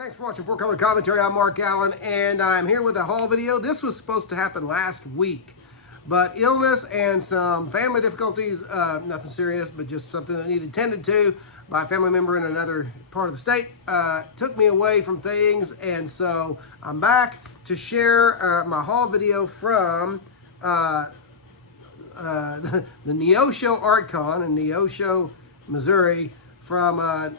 Thanks for watching 4Color Commentary. I'm Mark Allen, and I'm here with a haul video. This was supposed to happen last week, but illness and some family difficulties, nothing serious, but just something that needed tended to by a family member in another part of the state, took me away from things, and so I'm back to share my haul video from the Neosho ArtCon in Neosho, Missouri, from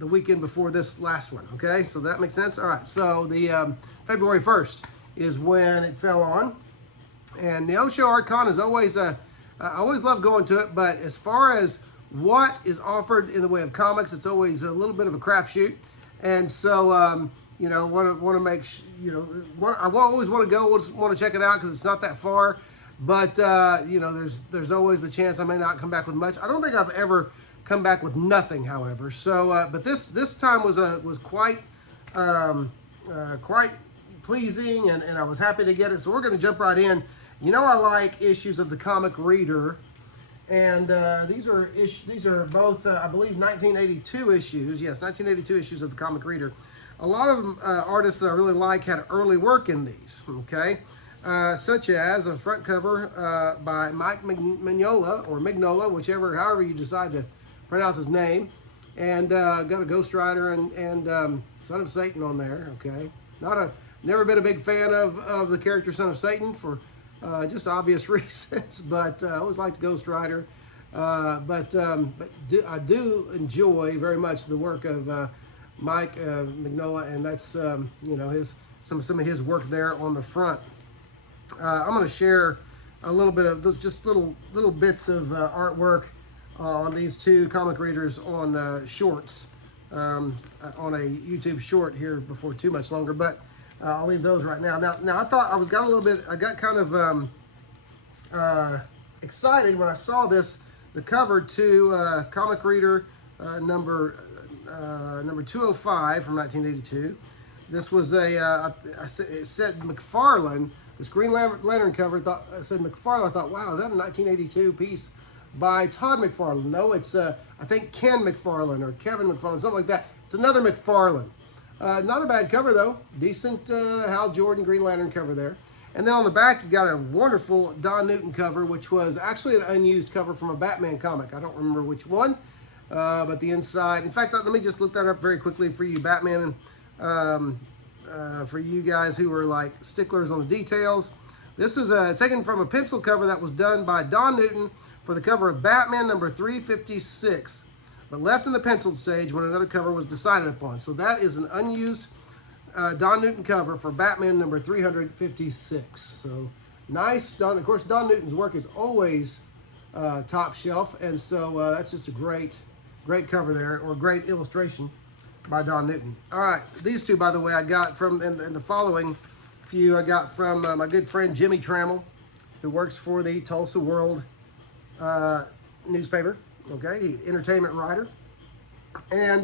the weekend before this last one. Okay, so that makes sense. All right, so the February 1st is when it fell on, and Neosho ArtCon is always I always love going to it, but as far as what is offered in the way of comics, it's always a little bit of a crapshoot. And so you know, want to make I always want to go, want to check it out because it's not that far, but you know, there's always the chance I may not come back with much. I don't think I've ever come back with nothing, however. So, but this time was quite quite pleasing, and I was happy to get it. So we're going to jump right in. You know, I like issues of the Comic Reader, and these are both I believe 1982 issues. Yes, 1982 issues of the Comic Reader. A lot of them, artists that I really like had early work in these. Okay. Such as a front cover by Mike Mignola, or Mignola, however you decide to pronounce his name, and got a Ghost Rider and Son of Satan on there. Okay, never been a big fan of the character Son of Satan for just obvious reasons, but I always liked Ghost Rider. But I do enjoy very much the work of Mike Mignola, and that's you know, some of his work there on the front. I'm going to share a little bit of those, just little bits of artwork on these two Comic Readers on shorts, on a YouTube short here before too much longer, but I'll leave those right now. Now I thought I got kind of excited when I saw the cover to Comic Reader number 205 from 1982. This was it said McFarlane. This Green Lantern cover said McFarlane. I thought, wow, is that a 1982 piece by Todd McFarlane? No, it's I think Ken McFarlane or Kevin McFarlane, something like that. It's another McFarlane. Not a bad cover though. Decent Hal Jordan Green Lantern cover there. And then on the back you got a wonderful Don Newton cover, which was actually an unused cover from a Batman comic. I don't remember which one, but the inside. In fact, let me just look that up very quickly for you, Batman, and for you guys who are like sticklers on the details. This is taken from a pencil cover that was done by Don Newton for the cover of Batman number 356, but left in the penciled stage when another cover was decided upon. So that is an unused Don Newton cover for Batman number 356. So nice. Of course, Don Newton's work is always top shelf, and so that's just a great cover there, or great illustration by Don Newton. All right, these two, by the way, I got from, and the following few I got from my good friend Jimmy Trammell, who works for the Tulsa World newspaper. Okay, entertainment writer. And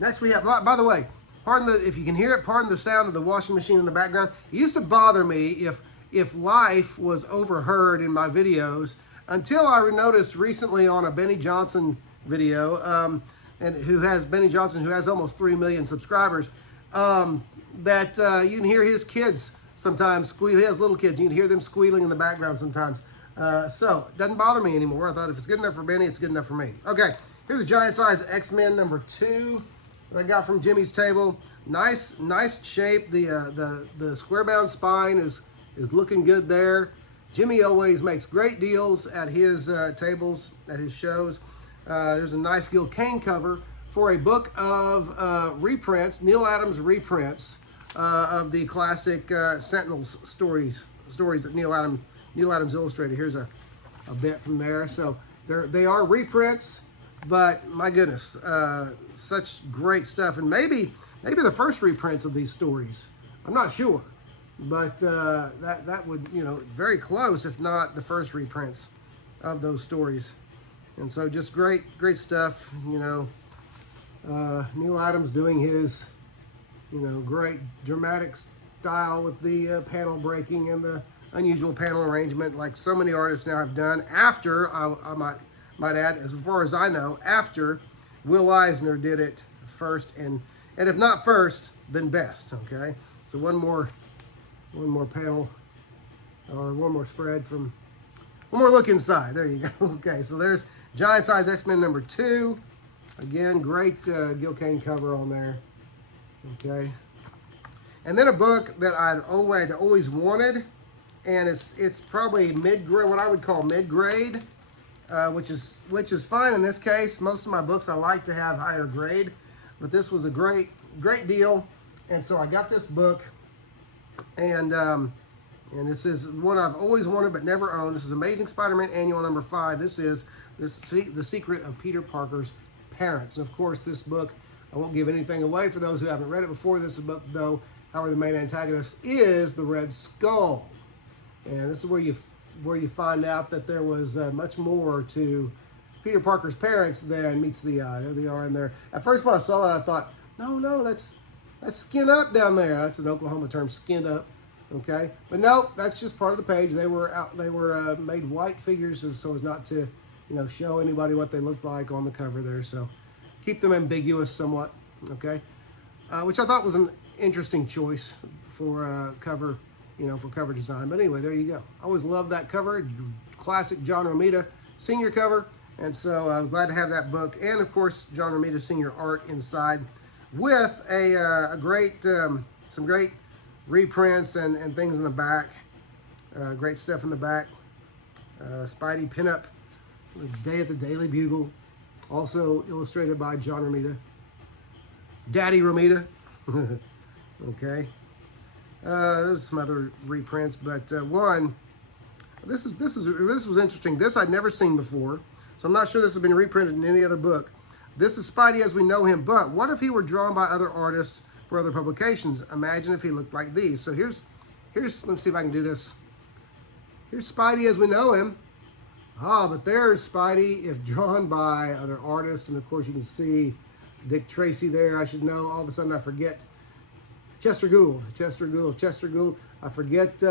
next we have, by the way, if you can hear it, pardon the sound of the washing machine in the background. It used to bother me if life was overheard in my videos, until I noticed recently on a Benny Johnson video, and Benny Johnson, who has almost 3 million subscribers, that you can hear his kids sometimes squeal. He has little kids. You can hear them squealing in the background sometimes. So it doesn't bother me anymore. I thought if it's good enough for Benny, it's good enough for me. Okay, here's a giant size X-Men number 2 that I got from Jimmy's table. Nice shape. The square bound spine is looking good there. Jimmy always makes great deals at his tables, at his shows. There's a nice Gil Kane cover for a book of reprints, Neal Adams reprints of the classic Sentinels stories that Neal Adams illustrated. Here's a bit from there. So they are reprints, but my goodness, such great stuff. And maybe the first reprints of these stories. I'm not sure, but that would, you know, very close, if not the first reprints of those stories. And so just great stuff, you know. Neal Adams doing his, you know, great dramatic style with the panel breaking and the unusual panel arrangement, like so many artists now have done after, I might add, as far as I know, after Will Eisner did it first. And and if not first, then best. Okay, so one more panel, or one more spread from, one more look inside. There you go. Okay, so there's Giant Size X-Men #2. Again, great Gil Kane cover on there. Okay, and then a book that I'd always wanted, and it's probably mid-grade, what I would call mid-grade, which is fine in this case. Most of my books I like to have higher grade, but this was a great deal, and so I got this book, and this is one I've always wanted but never owned. This is Amazing Spider-Man Annual #5. This is The Secret of Peter Parker's Parents. And of course, this book, I won't give anything away for those who haven't read it before. This book, though, however, the main antagonist is the Red Skull, and this is where you find out that there was much more to Peter Parker's parents than meets the eye. There they are in there. At first, when I saw that, I thought, no, that's skin up down there. That's an Oklahoma term, skinned up. Okay, but no, that's just part of the page. They were made white figures so as not to, show anybody what they looked like on the cover there. So keep them ambiguous somewhat. Okay, which I thought was an interesting choice for cover, for cover design. But anyway, there you go. I always loved that cover, classic John Romita Sr. cover, and so I'm glad to have that book, and of course John Romita Sr. art inside, with a great, some great reprints and things in the back. Great stuff in the back. Spidey pinup, Day at the Daily Bugle, also illustrated by John Romita, Daddy Romita. Okay. There's some other reprints, but this was interesting. This I'd never seen before, so I'm not sure this has been reprinted in any other book. This is Spidey as we know him, but what if he were drawn by other artists for other publications? Imagine if he looked like these. So here's let me see if I can do this. Here's Spidey as we know him. But there's Spidey if drawn by other artists, and of course you can see Dick Tracy there. I should know. All of a sudden I forget Chester Gould. I forget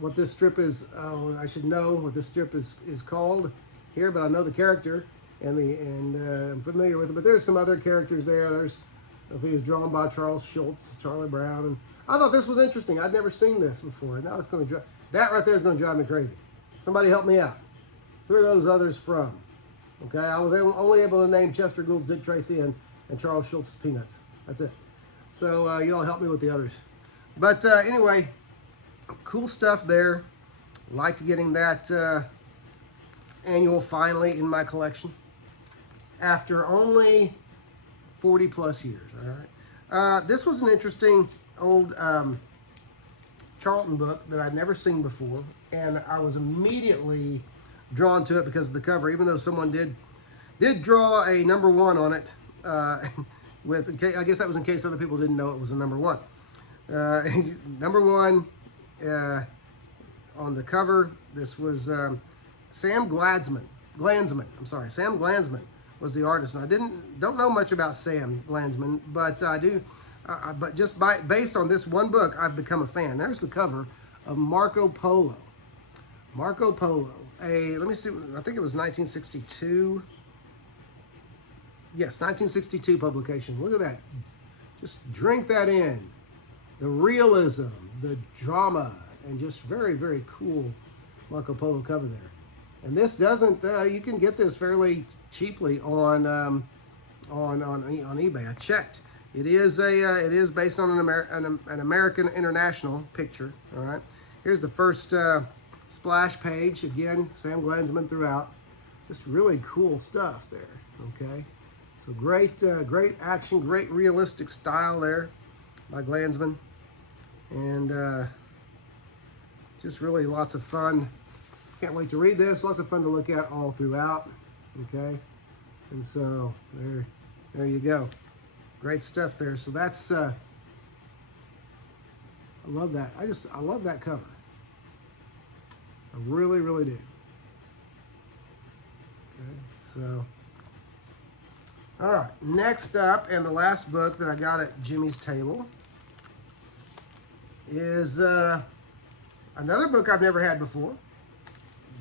what this strip is. Oh, I should know what this strip is called here, but I know the character and I'm familiar with it. But there's some other characters there. There's, if he was drawn by Charles Schultz, Charlie Brown, and I thought this was interesting. I'd never seen this before. Now it's going to that right there is going to drive me crazy. Somebody help me out. Who are those others from? Okay, I was only able to name Chester Gould's Dick Tracy and Charles Schultz's Peanuts. That's it. So you all help me with the others. But anyway, cool stuff there. Liked getting that annual finally in my collection after only 40 plus years. All right. This was an interesting old Charlton book that I'd never seen before, and I was immediately drawn to it because of the cover, even though someone did draw a #1 on it. I guess that was in case other people didn't know it was a #1. #1 on the cover. This was Sam Glanzman. I'm sorry, Sam Glanzman was the artist, and I don't know much about Sam Glanzman, but I do. But just based on this one book, I've become a fan. There's the cover of Marco Polo. Marco Polo. Let me see. I think it was 1962. Yes, 1962 publication. Look at that. Just drink that in. The realism, the drama, and just very, very cool Marco Polo cover there. And this doesn't. You can get this fairly cheaply on eBay. I checked. It is based on an American International picture. All right. Here's the first splash page. Again, Sam Glanzman throughout. Just really cool stuff there. Okay. So great action, great realistic style there by Glanzman, and just really lots of fun. Can't wait to read this. Lots of fun to look at all throughout. Okay, and so there you go. Great stuff there. So that's I love that. I love that cover. I really, really do. Okay, so. All right, next up, and the last book that I got at Jimmy's table is another book I've never had before.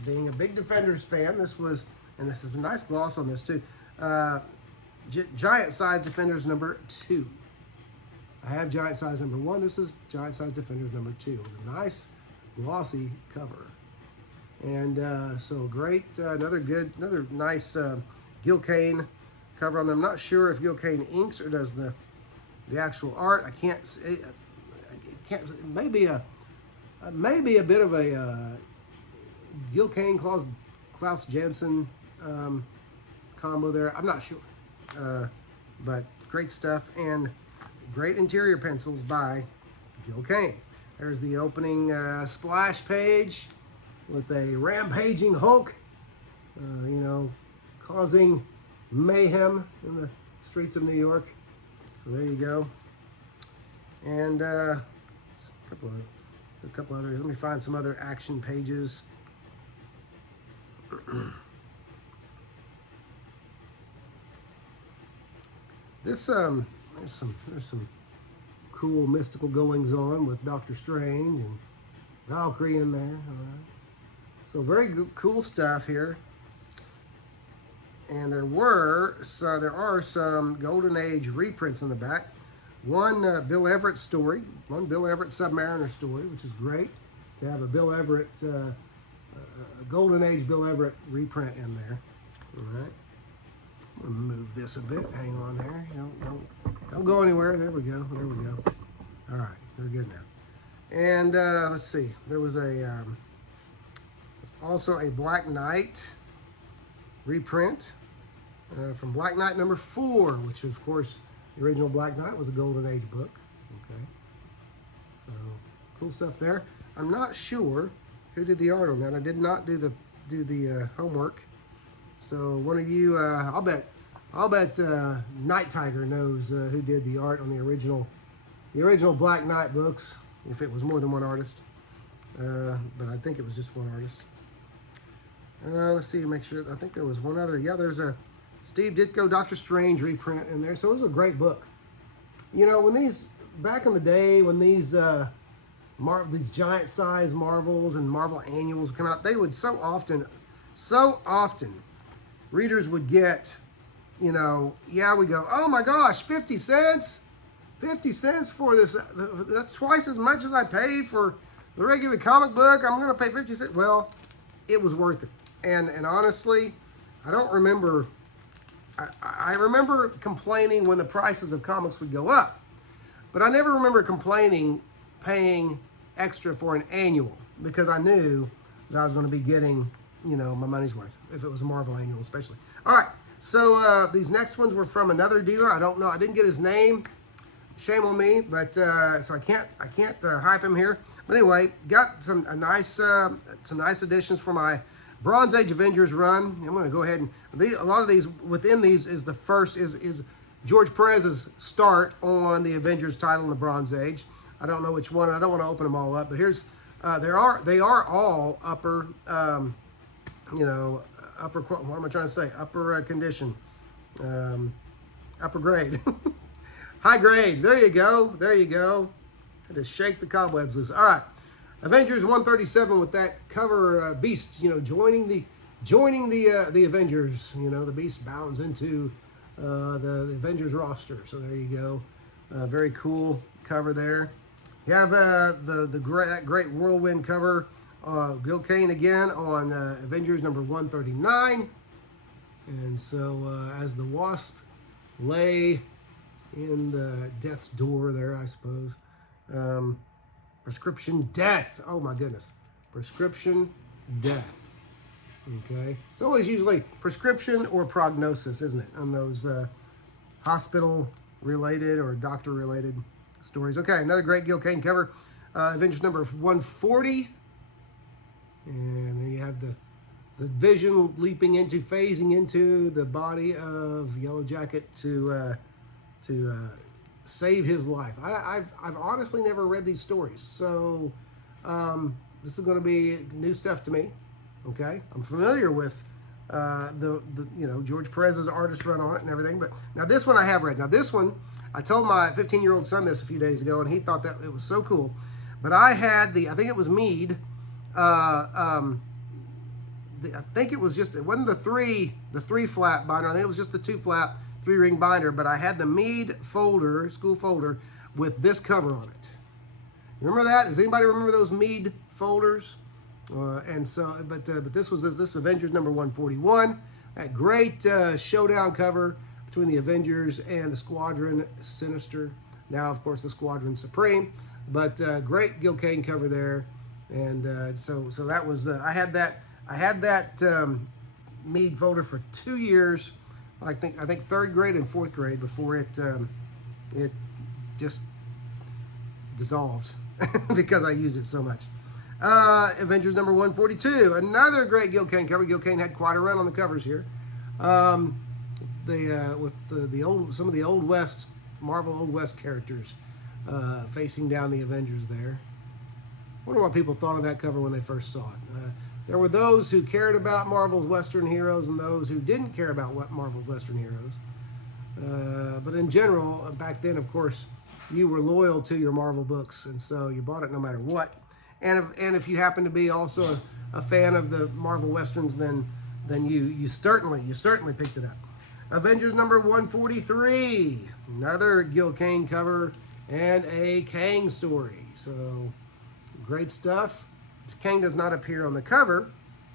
Being a big Defenders fan, this is a nice gloss on this too. Giant Size Defenders number 2. I have Giant Size number 1. This is Giant Size Defenders number 2. With a nice glossy cover. And so great, another nice Gil Kane cover on them. I'm not sure if Gil Kane inks or does the actual art. I can't say. It can't. Maybe a bit of a Gil Kane Klaus Janson combo there. I'm not sure, but great stuff and great interior pencils by Gil Kane. There's the opening splash page with a rampaging Hulk, you know, causing mayhem in the streets of New York. So there you go. And a couple others. Let me find some other action pages. This there's some cool mystical goings on with Doctor Strange and Valkyrie in there. All right. So very cool stuff here. And there are some Golden Age reprints in the back. One Bill Everett story, one Bill Everett Submariner story, which is great to have a Bill Everett, a Golden Age Bill Everett reprint in there. All right. I'm gonna move this a bit. Hang on there. Don't go anywhere. There we go. There we go. All right, we're good now. And let's see. There was also a Black Knight reprint from Black Knight number 4, which of course the original Black Knight was a Golden Age book. Okay, so cool stuff there. I'm not sure who did the art on that. I did not do the homework. So one of you, I'll bet Night Tiger knows who did the art on the original Black Knight books, if it was more than one artist. But I think it was just one artist. Let's see, make sure. I think there was one other. Yeah, there's a Steve Ditko Doctor Strange reprint in there. So it was a great book. You know, when back in the day, when these giant size Marvels and Marvel annuals would come out, they would so often, readers would get, you know, yeah, we go, oh my gosh, 50 cents? 50 cents for this, that's twice as much as I paid for the regular comic book. I'm going to pay 50 cents. Well, it was worth it. And honestly, I don't remember, I remember complaining when the prices of comics would go up, but I never remember complaining paying extra for an annual, because I knew that I was going to be getting, you know, my money's worth, if it was a Marvel annual especially. All right, so these next ones were from another dealer. I don't know, I didn't get his name. Shame on me, but so I can't hype him here. But anyway, got some nice additions for my Bronze Age Avengers run. I'm going to go ahead and a lot of these, within these is the first is George Perez's start on the Avengers title in the Bronze Age. I don't know which one. I don't want to open them all up, but here's they are all upper, you know, upper, what am I trying to say? Upper condition, upper grade, high grade. There you go. There you go. Had to shake the cobwebs loose. All right, Avengers 137 with that cover, Beast, you know, joining the Avengers. You know, the Beast bounds into the Avengers roster. So there you go. Very cool cover there. You have that great whirlwind cover, Gil Kane again on Avengers number 139. And so as the Wasp lay in the death's door there, I suppose. Prescription death. Oh my goodness. Prescription death. Okay. It's always usually prescription or prognosis, isn't it? On those hospital related or doctor related stories. Okay, another great Gil Kane cover. Avengers number 140. And there you have the Vision phasing into the body of Yellow Jacket to save his life. I've honestly never read these stories, so this is going to be new stuff to me. Okay, I'm familiar with the you know, George Perez's artist run on it and everything, but now this one I have read. Now this one, I told my 15-year-old son this a few days ago, and he thought that it was so cool. But I had I think it was Mead. I think it was just, it wasn't the three flap binder. I think it was just the 2 flap 3-ring binder, but I had the Mead folder, school folder, with this cover on it. Remember that? Does anybody remember those Mead folders? But this was this Avengers number 141. That great showdown cover between the Avengers and the Squadron Sinister. Now, of course, the Squadron Supreme. But great Gil Kane cover there. And so that was I had that Mead folder for 2 years. I think 3rd grade and 4th grade before it just dissolved because I used it so much. Avengers number 142, another great Gil Kane cover. Gil Kane had quite a run on the covers here. With some of the Old West, Marvel Old West characters facing down the Avengers there. I wonder what people thought of that cover when they first saw it. There were those who cared about Marvel's Western heroes and those who didn't care about what Marvel's Western heroes. But in general, back then, of course, you were loyal to your Marvel books, and so you bought it no matter what. And if you happen to be also a fan of the Marvel Westerns, then you certainly picked it up. Avengers number 143, another Gil Kane cover and a Kang story. So great stuff. Kang does not appear on the cover,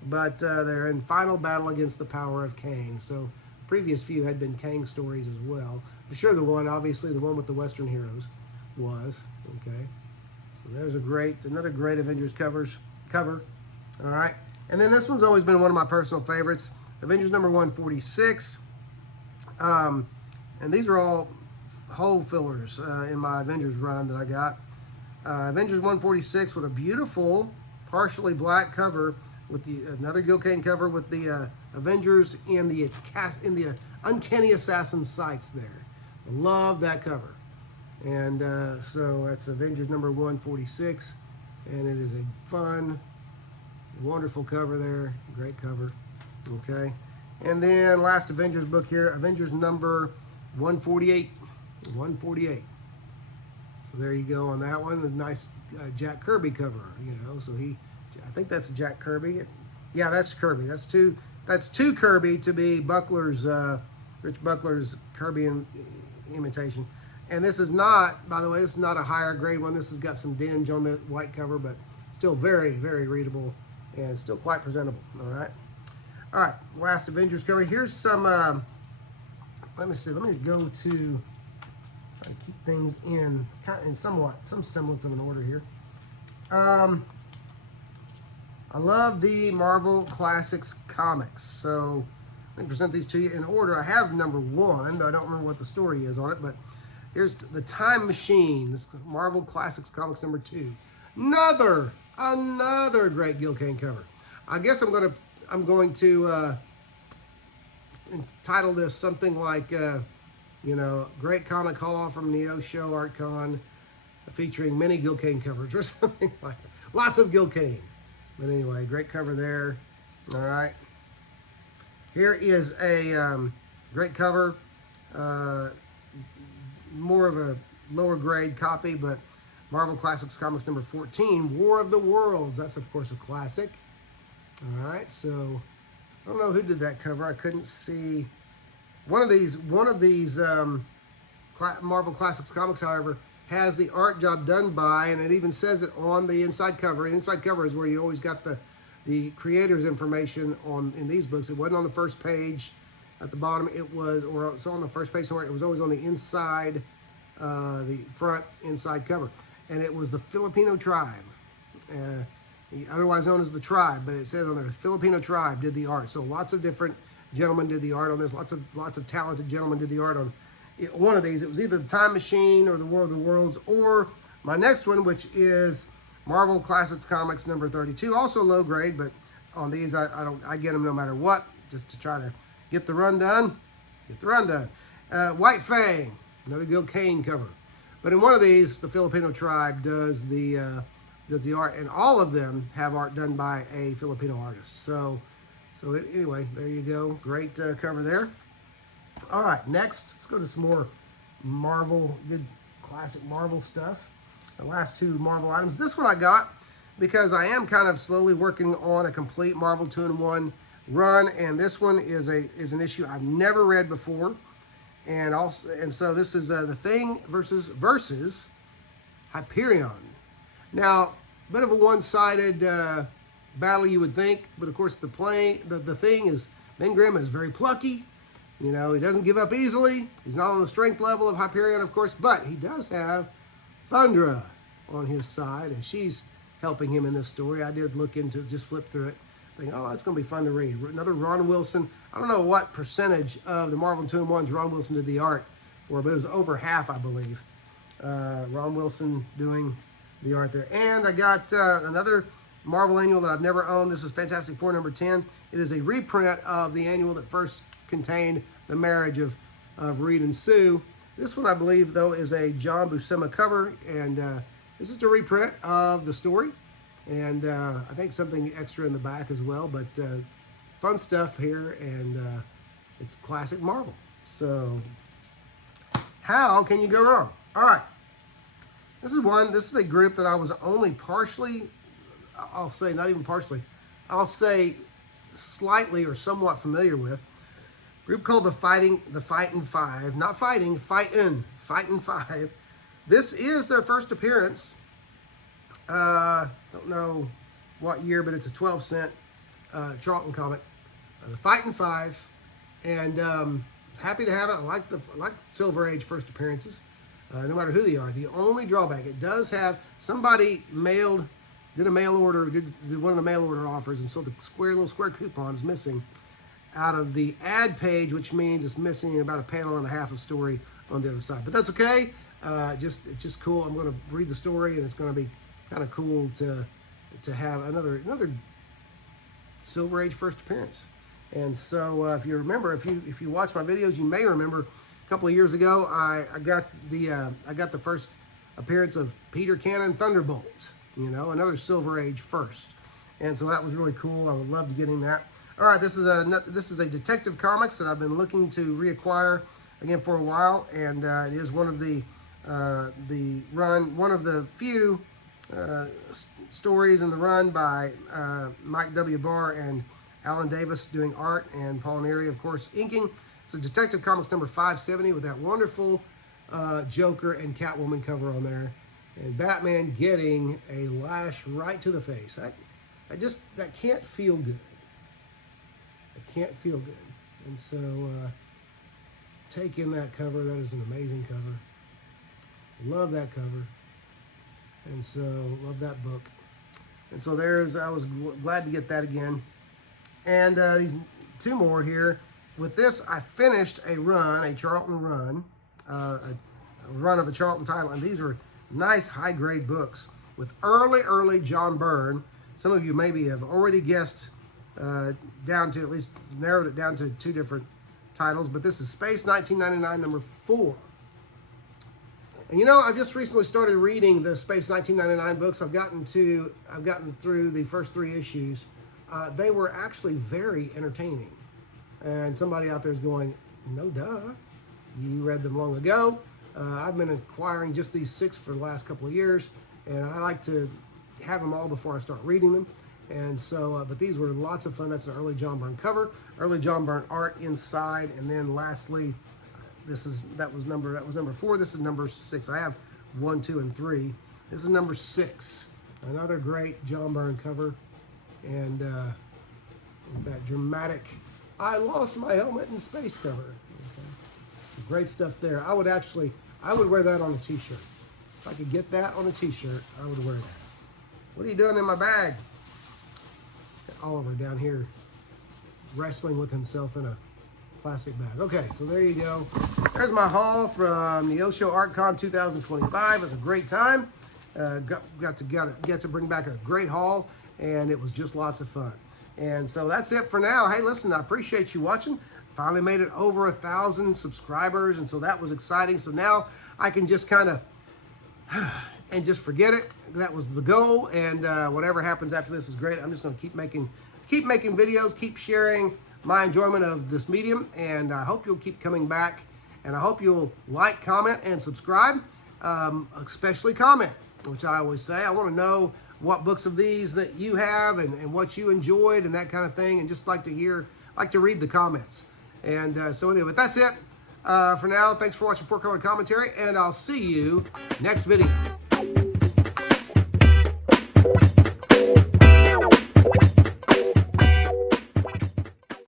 but they're in final battle against the power of Kang. So previous few had been Kang stories as well. I'm sure obviously the one with the Western heroes was. Okay. So there's another great Avengers cover. All right. And then this one's always been one of my personal favorites. Avengers number 146. And these are all hole fillers in my Avengers run that I got. Avengers 146 with a beautiful, partially black cover with another Gil Kane cover with the Avengers in the Uncanny Assassin sights there. I love that cover. And so that's Avengers number 146, and it is a fun, wonderful cover there. Great cover. Okay. And then last Avengers book here, Avengers number 148. 148. So there you go on that one. A nice Jack Kirby cover, So I think that's Jack Kirby. Yeah, that's Kirby. That's two Kirby to be Buckler's, Rich Buckler's Kirby imitation. And this is not, by the way, this is not a higher grade one. This has got some dinge on the white cover, but still very, very readable and still quite presentable. All right. All right. Last Avengers cover. Here's some, let me see. Let me go to, try to keep things in some semblance of an order here. I love the Marvel Classics comics. So let me present these to you in order. I have number 1, though I don't remember what the story is on it, but here's the Time Machine. This Marvel Classics Comics number 2. Another great Gil Kane cover. I guess I'm going to entitle this something like Great Comic Haul from Neosho ArtCon, featuring many Gil Kane covers or something like that. Lots of Gil Kane. But anyway, great cover there. All right. Here is a great cover. More of a lower grade copy, but Marvel Classics Comics number 14, War of the Worlds. That's, of course, a classic. All right, so I don't know who did that cover. I couldn't see. One of these Marvel Classics Comics, however, has the art job done by, and it even says it on the inside cover. The inside cover is where you always got the creator's information in these books. It wasn't on the first page at the bottom. It was, or it's on the first page somewhere. It was always on the inside, the front inside cover. And it was the Filipino tribe, otherwise known as the Tribe, but it said on there, the Filipino tribe did the art. So lots of different gentlemen did the art on this. Lots of talented gentlemen did the art on one of these. It was either the Time Machine or the War of the Worlds, or my next one, which is Marvel Classics Comics number 32, also low grade, but on these I get them no matter what, just to try to get the run done. White Fang, another Gil Kane cover. But in one of these, the Filipino tribe does the art, and all of them have art done by a Filipino artist. So anyway, there you go. Great cover there. All right, next, let's go to some more Marvel, good classic Marvel stuff. The last 2 Marvel items. This one I got because I am kind of slowly working on a complete Marvel 2-in-1 run, and this one is an issue I've never read before, And so this is The Thing versus Hyperion. Now, a bit of a one-sided battle, you would think, but of course the Thing is, Ben Grimm is very plucky. You know, he doesn't give up easily. He's not on the strength level of Hyperion, of course, but he does have Thundra on his side, and she's helping him in this story. I did look into it, just flip through it, thinking, oh, that's going to be fun to read. Another Ron Wilson. I don't know what percentage of the Marvel 2-in-1s Ron Wilson did the art for, but it was over half, I believe. Ron Wilson doing the art there. And I got another Marvel annual that I've never owned. This is Fantastic Four number 10. It is a reprint of the annual that first contained the marriage of Reed and Sue. This one, I believe, though, is a John Buscema cover, and this is a reprint of the story. And I think something extra in the back as well, but fun stuff here, and it's classic Marvel. So how can you go wrong? All right, this is a group that I was only partially, I'll say not even partially, I'll say slightly or somewhat familiar with. A group called the Fighting Five, not fighting, Fightin' Five. This is their first appearance. Don't know what year, but it's a 12-cent Charlton comic, the Fightin' Five, and happy to have it. I like Silver Age first appearances, no matter who they are. The only drawback, it does have, somebody did a mail order, did one of the mail order offers, and so the little square coupon is missing out of the ad page, which means it's missing about a panel and a half of story on the other side. But that's okay. It's just cool. I'm going to read the story, and it's going to be kind of cool to have another Silver Age first appearance. And so if you remember, if you watch my videos, you may remember a couple of years ago I got the first appearance of Peter Cannon Thunderbolt. You know, another Silver Age first, and so that was really cool. I would love to getting that. All right, this is a Detective Comics that I've been looking to reacquire again for a while, and it is one of the few stories in the run by Mike W. Barr and Alan Davis doing art, and Paul Neary, of course, inking. It's a Detective Comics number 570 with that wonderful Joker and Catwoman cover on there, and Batman getting a lash right to the face. That can't feel good. It can't feel good. And so take in that cover. That is an amazing cover. Love that cover. And so love that book. And so I was glad to get that again. And these two more here. With this, I finished a Charlton run, a run of a Charlton title, and these are nice high-grade books with early John Byrne. Some of you maybe have already guessed down to, at least narrowed it down to two different titles, but this is Space 1999 number 4. And you know, I've just recently started reading the Space 1999 books. I've gotten through the first 3 issues. They were actually very entertaining. And somebody out there is going, no duh, you read them long ago. I've been acquiring just these 6 for the last couple of years, and I like to have them all before I start reading them. And so, but these were lots of fun. That's an early John Byrne cover, early John Byrne art inside, and then lastly, that was number 4. This is number 6. I have 1, 2, and 3. This is number 6. Another great John Byrne cover, and with that dramatic "I lost my helmet in space" cover. Okay. Some great stuff there. I would wear that on a t-shirt. If I could get that on a t-shirt, I would wear that. What are you doing in my bag? Oliver down here wrestling with himself in a plastic bag. Okay, so there you go. There's my haul from Neosho ArtCon 2025. It was a great time. Got to bring back a great haul, and it was just lots of fun. And so that's it for now. Hey, listen, I appreciate you watching. Finally made it over 1,000 subscribers, and so that was exciting. So now I can just kind of and just forget it. That was the goal, and whatever happens after this is great. I'm just going to keep making videos, keep sharing my enjoyment of this medium, and I hope you'll keep coming back, and I hope you'll like, comment, and subscribe, especially comment, which I always say. I want to know what books of these that you have and what you enjoyed and that kind of thing, and just like to read the comments. And so anyway, but that's it. For now, thanks for watching Four Color Commentary, and I'll see you next video.